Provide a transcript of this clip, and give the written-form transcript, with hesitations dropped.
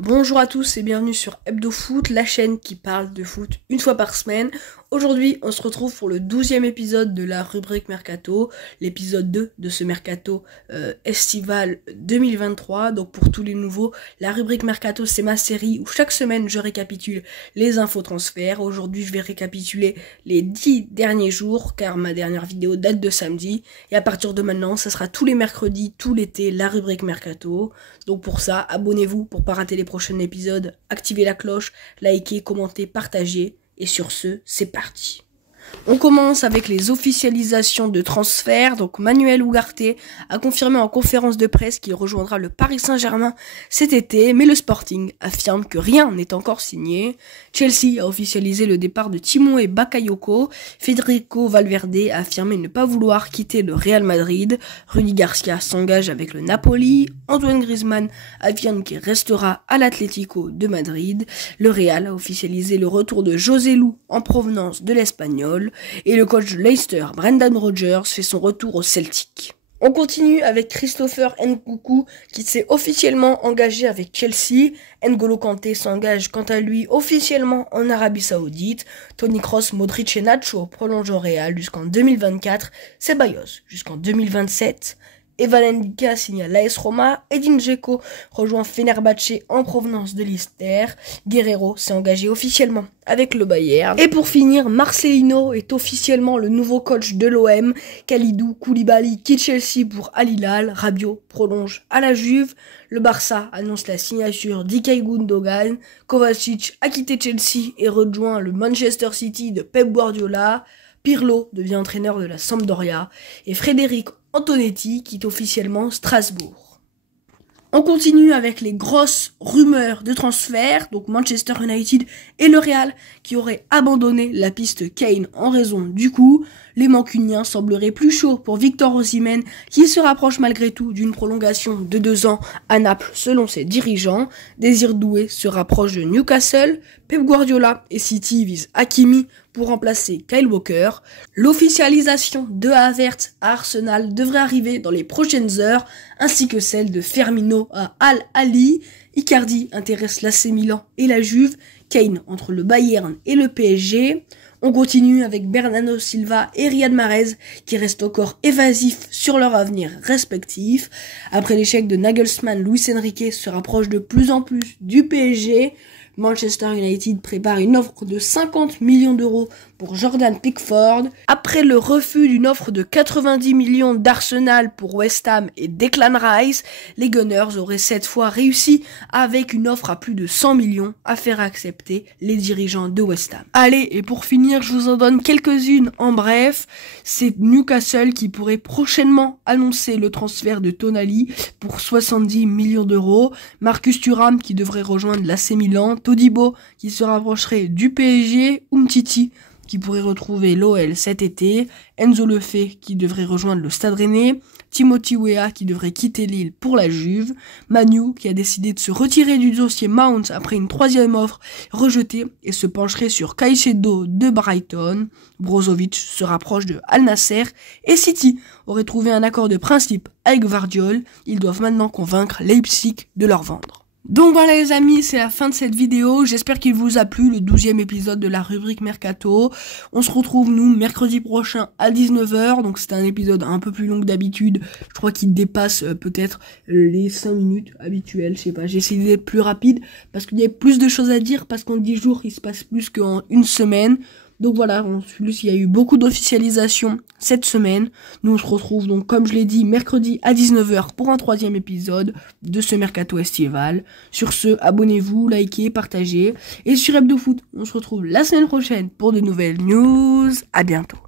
Bonjour à tous et bienvenue sur Hebdo Foot, la chaîne qui parle de foot une fois par semaine. Aujourd'hui, on se retrouve pour le 12e épisode de la rubrique Mercato, l'épisode 2 de ce Mercato estival 2023. Donc pour tous les nouveaux, la rubrique Mercato, c'est ma série où chaque semaine je récapitule les infos transferts. Aujourd'hui, je vais récapituler les 10 derniers jours car ma dernière vidéo date de samedi. Et à partir de maintenant, ça sera tous les mercredis, tout l'été, la rubrique Mercato. Donc pour ça, abonnez-vous pour pas rater les prochains épisodes, activez la cloche, likez, commentez, partagez, et sur ce, c'est parti. On commence avec les officialisations de transfert. Donc Manuel Ugarte a confirmé en conférence de presse qu'il rejoindra le Paris Saint-Germain cet été, mais le Sporting affirme que rien n'est encore signé. Chelsea a officialisé le départ de Timothée Bakayoko. Federico Valverde a affirmé ne pas vouloir quitter le Real Madrid. Rudy Garcia s'engage avec le Napoli. Antoine Griezmann affirme qu'il restera à l'Atlético de Madrid. Le Real a officialisé le retour de José Lu en provenance de l'Espagnol. Et le coach de Leicester, Brendan Rodgers, fait son retour au Celtic. On continue avec Christopher Nkunku qui s'est officiellement engagé avec Chelsea. N'Golo Kanté s'engage quant à lui officiellement en Arabie Saoudite. Toni Kroos, Modric et Nacho prolongent au Real jusqu'en 2024. Ceballos jusqu'en 2027. Evan Ndika signe à l'AS Roma, Edin Dzeko rejoint Fenerbahçe en provenance de Leicester, Guerreiro s'est engagé officiellement avec le Bayern. Et pour finir, Marcelino est officiellement le nouveau coach de l'OM, Kalidou Koulibaly quitte Chelsea pour Al Hilal, Rabiot prolonge à la Juve, le Barça annonce la signature d'Ilkay Gundogan, Kovacic a quitté Chelsea et rejoint le Manchester City de Pep Guardiola, Pirlo devient entraîneur de la Sampdoria et Frédéric Antonetti quitte officiellement Strasbourg. On continue avec les grosses rumeurs de transfert, donc Manchester United et le Real qui auraient abandonné la piste Kane en raison du coût. Les Mancuniens sembleraient plus chauds pour Victor Osimhen qui se rapproche malgré tout d'une prolongation de 2 ans à Naples selon ses dirigeants. Désir Doué se rapproche de Newcastle. Pep Guardiola et City visent Hakimi pour remplacer Kyle Walker. L'officialisation de Havertz à Arsenal devrait arriver dans les prochaines heures, ainsi que celle de Firmino à Al Ahly. Icardi intéresse l'AC Milan et la Juve. Kane entre le Bayern et le PSG. On continue avec Bernardo Silva et Riyad Mahrez qui restent encore évasifs sur leur avenir respectif. Après l'échec de Nagelsmann, Luis Enrique se rapproche de plus en plus du PSG. Manchester United prépare une offre de 50 millions d'euros pour Jordan Pickford. Après le refus d'une offre de 90 millions d'Arsenal pour West Ham et Declan Rice, les Gunners auraient cette fois réussi avec une offre à plus de 100 millions à faire accepter les dirigeants de West Ham. Allez, et pour finir, je vous en donne quelques-unes en bref. C'est Newcastle qui pourrait prochainement annoncer le transfert de Tonali pour 70 millions d'euros. Marcus Thuram qui devrait rejoindre l'AC Milan. Todibo qui se rapprocherait du PSG, Umtiti qui pourrait retrouver l'OL cet été, Enzo Lefebvre qui devrait rejoindre le Stade Rennais, Timothy Weah qui devrait quitter Lille pour la Juve, Manu qui a décidé de se retirer du dossier Mount après une 3e offre rejetée et se pencherait sur Caicedo de Brighton, Brozovic se rapproche de Al Nasser et City aurait trouvé un accord de principe avec Gvardiol, ils doivent maintenant convaincre Leipzig de leur vendre. Donc voilà les amis, c'est la fin de cette vidéo, j'espère qu'il vous a plu, le 12e épisode de la rubrique Mercato. On se retrouve nous mercredi prochain à 19h, donc c'est un épisode un peu plus long que d'habitude, je crois qu'il dépasse peut-être les 5 minutes habituelles, je sais pas, j'ai essayé d'être plus rapide, parce qu'il y a plus de choses à dire, parce qu'en 10 jours il se passe plus qu'en une semaine. Donc voilà, en plus il y a eu beaucoup d'officialisations cette semaine. Nous on se retrouve donc comme je l'ai dit mercredi à 19h pour un 3e épisode de ce Mercato estival. Sur ce, abonnez-vous, likez, partagez. Et sur Hebdo Foot, on se retrouve la semaine prochaine pour de nouvelles news. À bientôt.